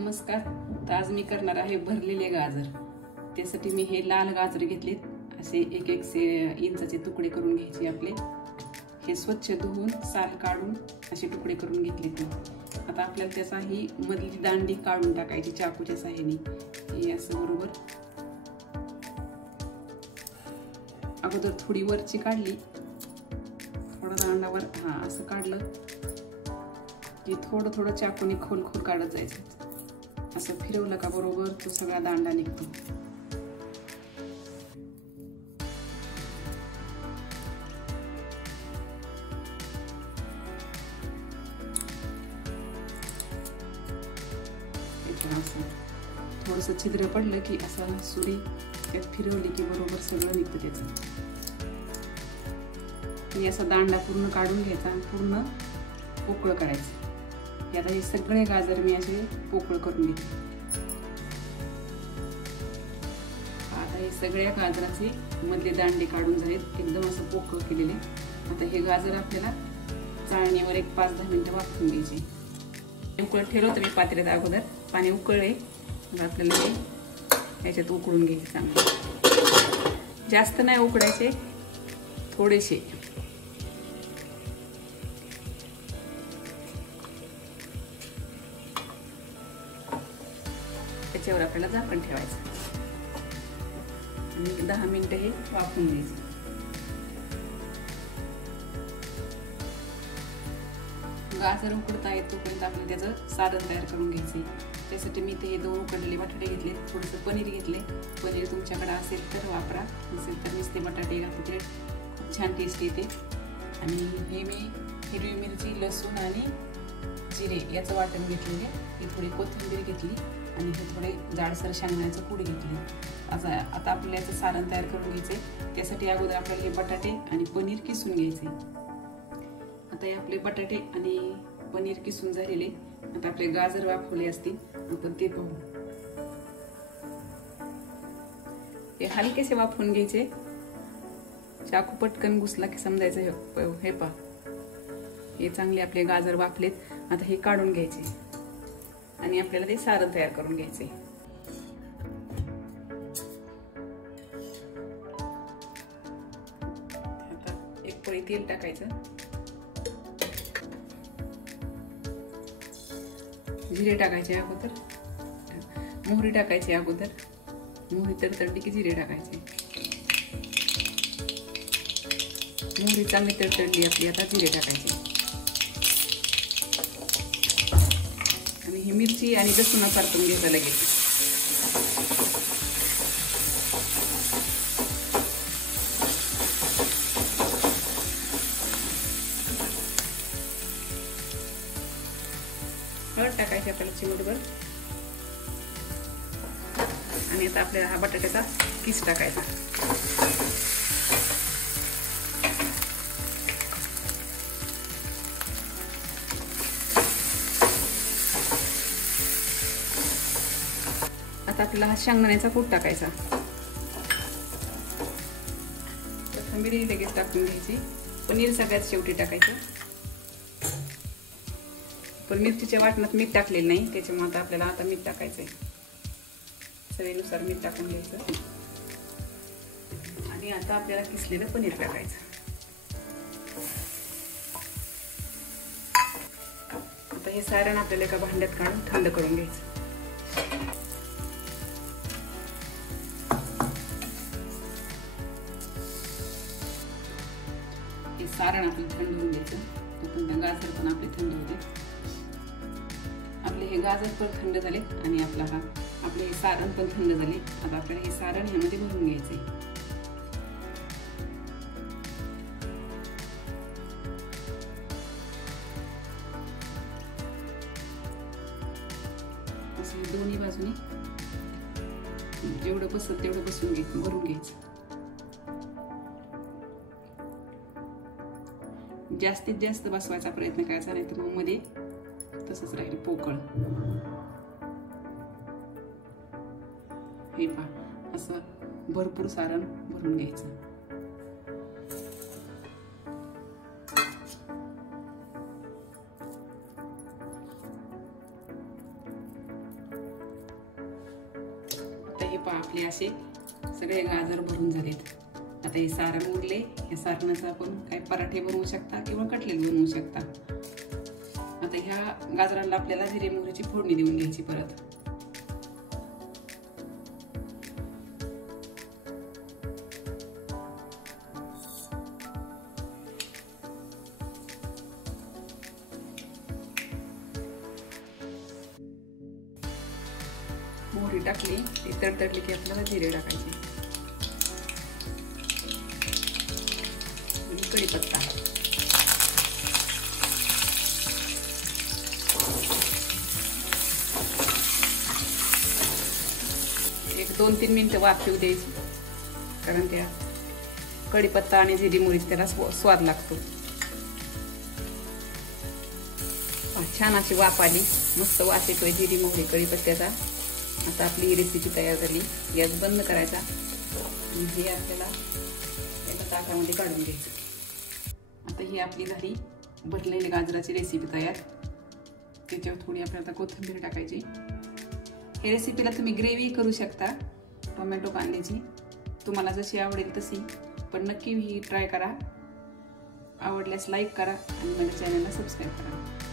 नमस्कार. तर आज मी करणार आहे भरलेले गाजर. त्यासाठी मी हे लाल गाजर घेतलेत. असे एक इंचाचे तुकडे करून घ्यायचे आपले. हे स्वच्छ धुवून साल काढून असे तुकडे करून घेतलेत. आता आपल्याला त्याचा ही मधली दांडी काढून टाकायची चाकूच्या साहाय्याने. हे असं बरोबर अगोदर थोडी वरची काढली, थोडा दांडावर असं काढलं की थोडं थोडं चाकूने खोल खोल काढत जायचं. असं फिरवलं का बरोबर तो सगळा दांडा निघतो. थोडंसं छिद्र पडलं की असं सुरी त्यात फिरवली की बरोबर सगळं निघतं त्याचं. आणि असा दांडा पूर्ण काढून घ्यायचा आणि पूर्ण पोकळ करायचं. आता हे सगळे गाजर मी असे पोकळ करून घेते. आता हे सगळ्या गाजराचे मधले दांडे काढून झालेत, एकदम असं पोकळ केलेले. आता हे गाजर आपल्याला चाळणीवर एक 5-10 मिनिटं वाफवून घ्यायचे. उकळत ठेवलं होतं मी पातेल्यात अगोदर, पाणी उकळले. आपल्याला हे याच्यात उकळून घ्यायचे चांगले. जास्त नाही उकडायचे, थोडेसे. त्याच्यावर आपल्याला झाकण ठेवायचं आणि 10 मिनिटं हे वाफवून घ्यायचं. गाजर उकडता येत तोपर्यंत आपण त्याचं सारण तयार करून घ्यायचे. त्यासाठी मी ते 2 उकडलेले बटाटे घेतले, थोडंसं पनीर घेतले. पनीर तुमच्याकडे असेल तर वापरा, नसेल तर नुसते बटाटे घातले तरी खूप छान टेस्ट येते. आणि हे मी हिरवी मिरची, लसूण आणि जिरे याचं वाटण घेतलेले. ही थोडी कोथिंबीर घेतली आणि हे थोडे जाडसर शेंगदाण्याचं कूट घेतले. आता आपल्याला याचं सारण तयार करून घ्यायचे. त्यासाठी अगोदर आपल्याला हे बटाटे आणि पनीर किसून घ्यायचे. आता हे आपले बटाटे आणि पनीर किसून झालेले. आता आपले गाजर वाफवले असतील, आपण ते पाहू. हे हलकेसे वाफवून घ्यायचे. चाकू पटकन घुसला की समजायचं हे पहा, हे चांगले आपले गाजर वाफलेत. आता हे काढून घ्यायचे आणि आपल्याला ते सारण तयार करून घ्यायचे. आता एक पळी तेल टाकायचं. जिरे टाकायचे अगोदर, मोहरी टाकायची अगोदर. मोहरी तडतडली की जिरे टाकायचे. मोहरी चांगली तडतडली आपली, आता जिरे टाकायचे. आणि ही मिरची आणि लसूण परतून घ्यायचं लगेच. हळद टाकायची आपल्याला चिमूटभर. आणि आता आपल्याला हा बटाट्याचा किस टाकायचा. आता आपल्याला हा शेंगदाण्याचा कूट टाकायचा. कोथिंबीर लगेच टाकून घ्यायची. पनीर सगळ्यात शेवटी टाकायचं. पण मिरचीच्या वाटणात मीठ टाकलेलं नाही, त्याच्यामुळे आता आपल्याला मीठ टाकायचंय. चवीनुसार मीठ टाकून घ्यायचं. आणि आता आपल्याला किसलेलं पनीर टाकायचं. आता हे सारण आपल्याला एका भांड्यात काढून थंड करून घ्यायचं. हे सारण आपण थंड होऊन द्यायचं. तोपर्यंत गाजर पण आपले थंड होते. आपले हे गाजर पण थंड झाले आणि आपले हे सारण पण थंड झाले. आता आपल्याला हे सारण ह्यामध्ये भरून घ्यायचे. असं दोन्ही बाजूने जेवढं बसत तेवढं भरून घ्यायचं. जास्तीत जास्त बसवायचा प्रयत्न करायचा, नाही तर मग मध्ये तसंच राहील पोकळ. हे पहा, असं भरपूर सारण भरून घ्यायचं. पहा आपले असे सगळे गाजर भरून झालेत. आता हे सारण उरले. या सारणाचं आपण काही पराठे बनवू शकता किंवा कटलेट बनवू शकता. आता ह्या गाजराला आपल्याला जिरे मोहरीची फोडणी देऊन घ्यायची परत. मोहरी टाकली ती तडतडली की आपल्याला जिरे टाकायचे आणि कढीपत्ता. एक 2-3 मिनिटं वाफ येऊ द्यायची, कारण त्या कढीपत्ता आणि जिरी मोहरीत त्याला स्वाद लागतो. छान अशी वाफ आली, मस्त वास येतोय जिरी मोहरी कढीपत्त्याचा. आता आपली ही रेसिपी तयार झाली. गॅस बंद करायचा आणि हे आपल्याला एका ताटामध्ये काढून घ्यायचं. आता ही आपली झाली भरलेली गाजराची रेसिपी तयार. त्याच्यावर थोडी आपल्याला कोथिंबीर टाकायची. हे रेसिपीला तुम्ही ग्रेव्ही करू शकता टोमॅटो कांद्याची, तुम्हाला जशी आवडेल तशी, पण नक्की ही ट्राय करा. आवडल्यास लाईक करा आणि माझ्या चॅनलला सबस्क्राईब करा.